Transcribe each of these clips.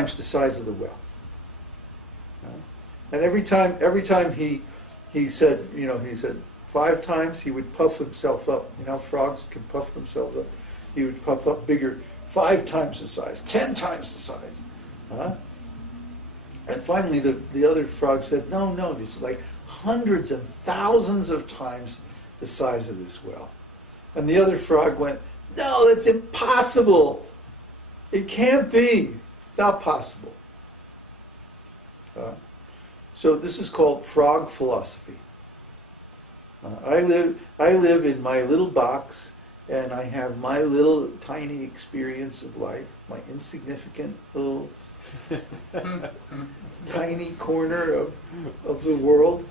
times the size of the well. And every time he said, he said 5 times, he would puff himself up. You know, frogs can puff themselves up. He would puff up bigger, 5 times the size, 10 times the size. And finally, the other frog said, no, this is like hundreds and thousands of times the size of this well. And the other frog went, no, that's impossible. It can't be. It's not possible. So this is called frog philosophy. I live in my little box, and I have my little tiny experience of life, my insignificant little tiny corner of the world.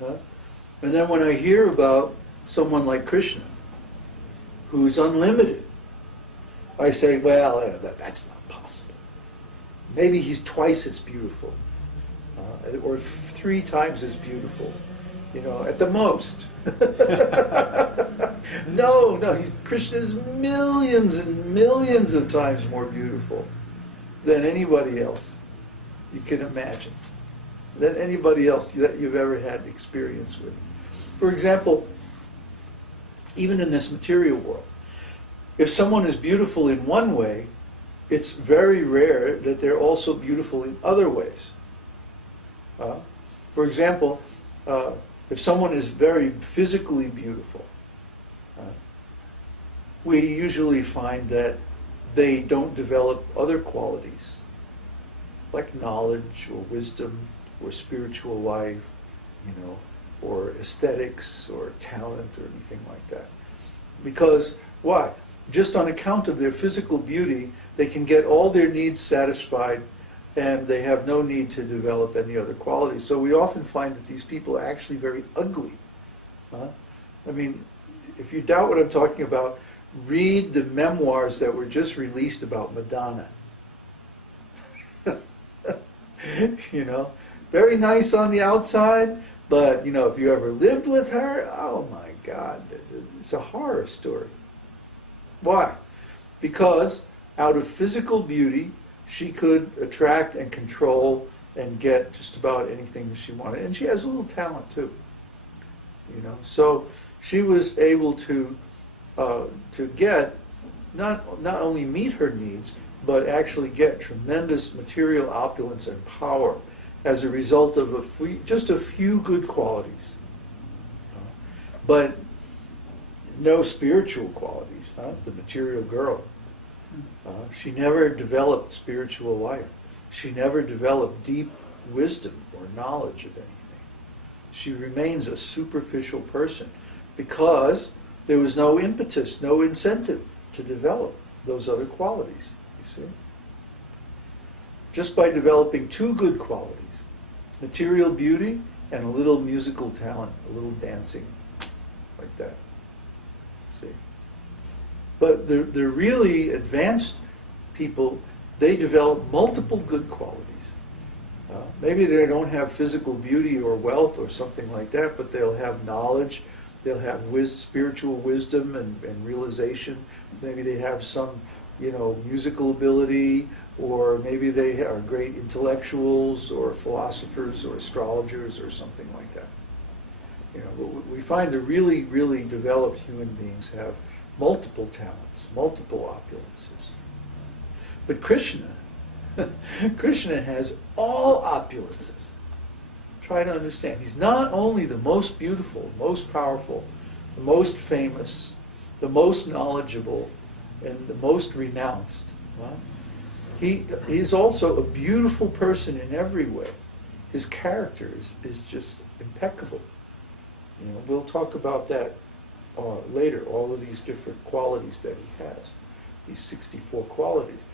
And then when I hear about someone like Kṛṣṇa, who's unlimited, I say, well, that's not possible. Maybe he's twice as beautiful, or 3 times as beautiful, at the most. No, Krishna's millions and millions of times more beautiful than anybody else you can imagine, than anybody else that you've ever had experience with. For example, even in this material world, if someone is beautiful in one way, it's very rare that they're also beautiful in other ways. For example, if someone is very physically beautiful, we usually find that they don't develop other qualities, like knowledge or wisdom or spiritual life, or aesthetics or talent or anything like that. Because, why? Just on account of their physical beauty, they can get all their needs satisfied, and they have no need to develop any other qualities. So we often find that these people are actually very ugly. I mean, if you doubt what I'm talking about, read the memoirs that were just released about Madonna. Very nice on the outside, but if you ever lived with her, oh my God, it's a horror story. Why? Because out of physical beauty, she could attract and control and get just about anything that she wanted. And she has a little talent too. So she was able to get, not only meet her needs, but actually get tremendous material opulence and power as a result of just a few good qualities. But no spiritual qualities, the material girl. She never developed spiritual life. She never developed deep wisdom or knowledge of anything. She remains a superficial person because there was no impetus, no incentive to develop those other qualities, you see. Just by developing 2 good qualities, material beauty and a little musical talent, a little dancing, like that. See? But the really advanced people, they develop multiple good qualities. Maybe they don't have physical beauty or wealth or something like that, but they'll have knowledge, they'll have spiritual wisdom and realization. Maybe they have some, musical ability, or maybe they are great intellectuals or philosophers or astrologers or something like that. But we find the really, really developed human beings have multiple talents, multiple opulences. But Kṛṣṇa has all opulences. Try to understand. He's not only the most beautiful, most powerful, the most famous, the most knowledgeable, and the most renounced. He's also a beautiful person in every way. His character is just impeccable. We'll talk about that later, all of these different qualities that he has, these 64 qualities.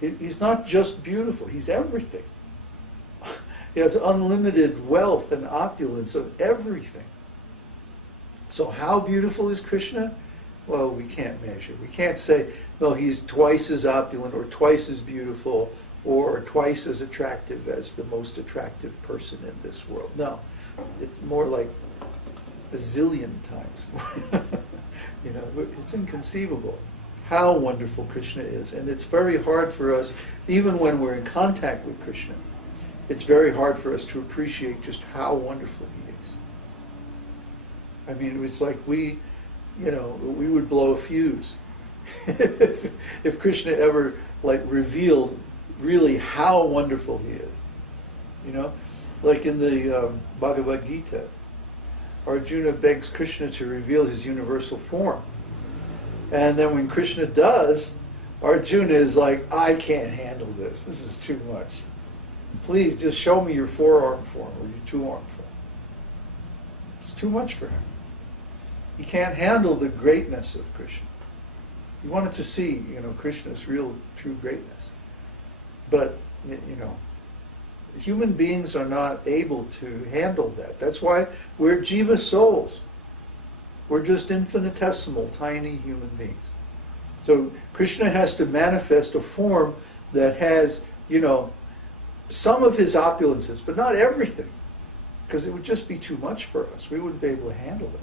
He's not just beautiful, he's everything. He has unlimited wealth and opulence of everything. So how beautiful is Kṛṣṇa? Well, we can't measure. We can't say, no, he's twice as opulent or twice as beautiful or twice as attractive as the most attractive person in this world. No, it's more like a zillion times. It's inconceivable how wonderful Krishna is. And it's very hard for us, even when we're in contact with Krishna, it's very hard for us to appreciate just how wonderful he is. I mean, it's like we would blow a fuse if Krishna ever revealed really how wonderful he is. Like in the Bhagavad-gītā, Arjuna begs Krishna to reveal his universal form. And then when Krishna does, Arjuna is like, I can't handle this. This is too much. Please just show me your four-armed form or your two-armed form. It's too much for him. He can't handle the greatness of Krishna. He wanted to see, Krishna's real, true greatness. But, human beings are not able to handle that. That's why we're jiva souls. We're just infinitesimal, tiny human beings. So Krishna has to manifest a form that has, some of his opulences, but not everything. Because it would just be too much for us. We wouldn't be able to handle it.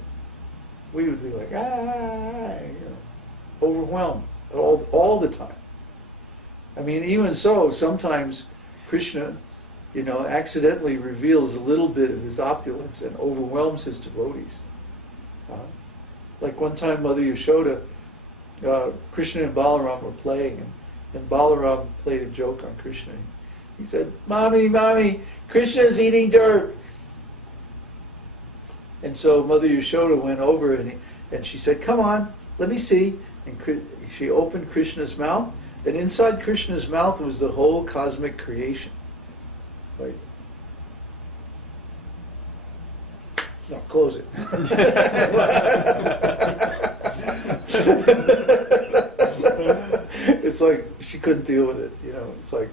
We would be like, overwhelmed all the time. I mean, even so, sometimes Krishna, accidentally reveals a little bit of his opulence and overwhelms his devotees. Like one time, Mother Yashoda, Krishna and Balaram were playing, and Balaram played a joke on Krishna. He said, Mommy, Krishna's eating dirt. And so Mother Yashoda went over and she said, come on, let me see. And she opened Krishna's mouth, and inside Krishna's mouth was the whole cosmic creation. Right? No, close it. It's like she couldn't deal with it. It's like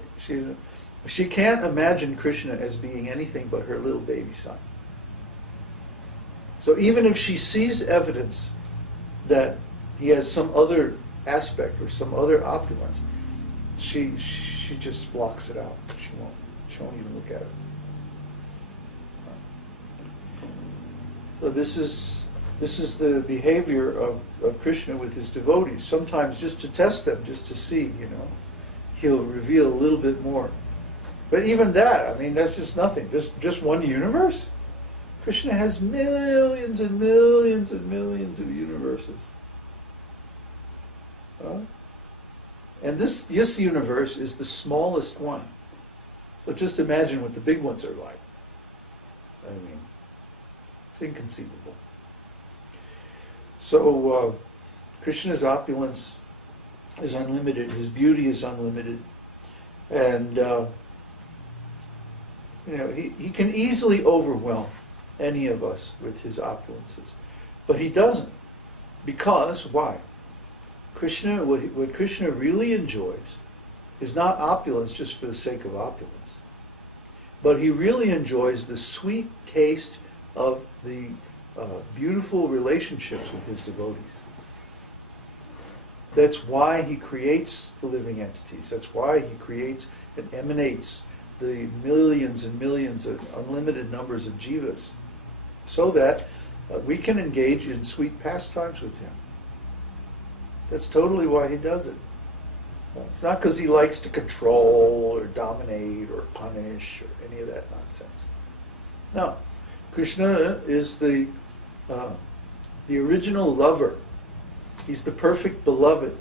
she can't imagine Krishna as being anything but her little baby son. So even if she sees evidence that he has some other aspect or some other opulence, she just blocks it out. She won't even look at it. So this is the behavior of Krishna with his devotees. Sometimes just to test them, just to see, he'll reveal a little bit more. But even that, I mean, that's just nothing. Just one universe. Krishna has millions and millions and millions of universes. And this universe is the smallest one. So just imagine what the big ones are like. I mean, it's inconceivable. So Krishna's opulence is unlimited. His beauty is unlimited. And he can easily overwhelm any of us with his opulences. But he doesn't. Because, why? What Krishna really enjoys is not opulence just for the sake of opulence. But he really enjoys the sweet taste of the beautiful relationships with his devotees. That's why he creates the living entities. That's why he creates and emanates the millions and millions of unlimited numbers of jivas, so that we can engage in sweet pastimes with him. That's totally why he does it. It's not because he likes to control or dominate or punish or any of that nonsense. No. Krishna is the original lover. He's the perfect beloved.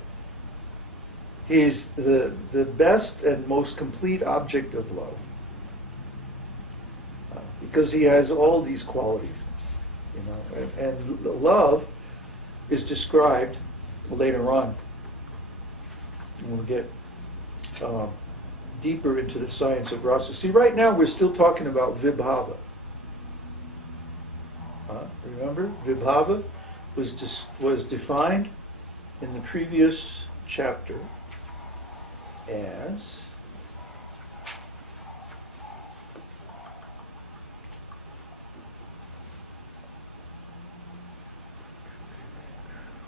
He's the best and most complete object of love. Because he has all these qualities. And love is described later on. And we'll get deeper into the science of rasa. See, right now we're still talking about vibhava. Remember, vibhava was defined in the previous chapter as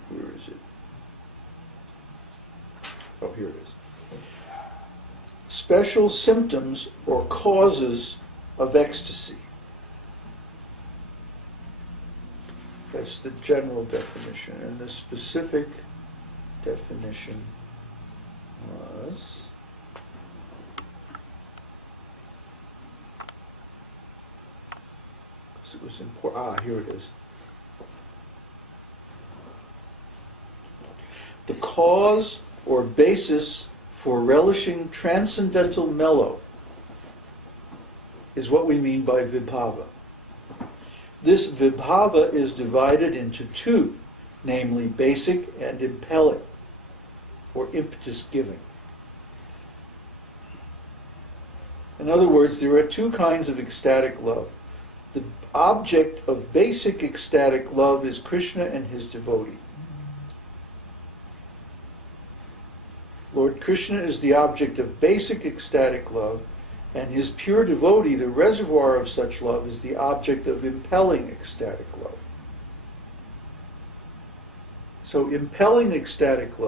where is it? Oh, here it is. Special symptoms or causes of ecstasy. That's the general definition. And the specific definition was it was important. Here it is. The cause or basis for relishing transcendental mellow is what we mean by vibhava. This vibhava is divided into two, namely basic and impelling, or impetus giving. In other words, there are two kinds of ecstatic love. The object of basic ecstatic love is Kṛṣṇa and his devotee. Lord Kṛṣṇa is the object of basic ecstatic love, and his pure devotee, the reservoir of such love, is the object of impelling ecstatic love. So impelling ecstatic love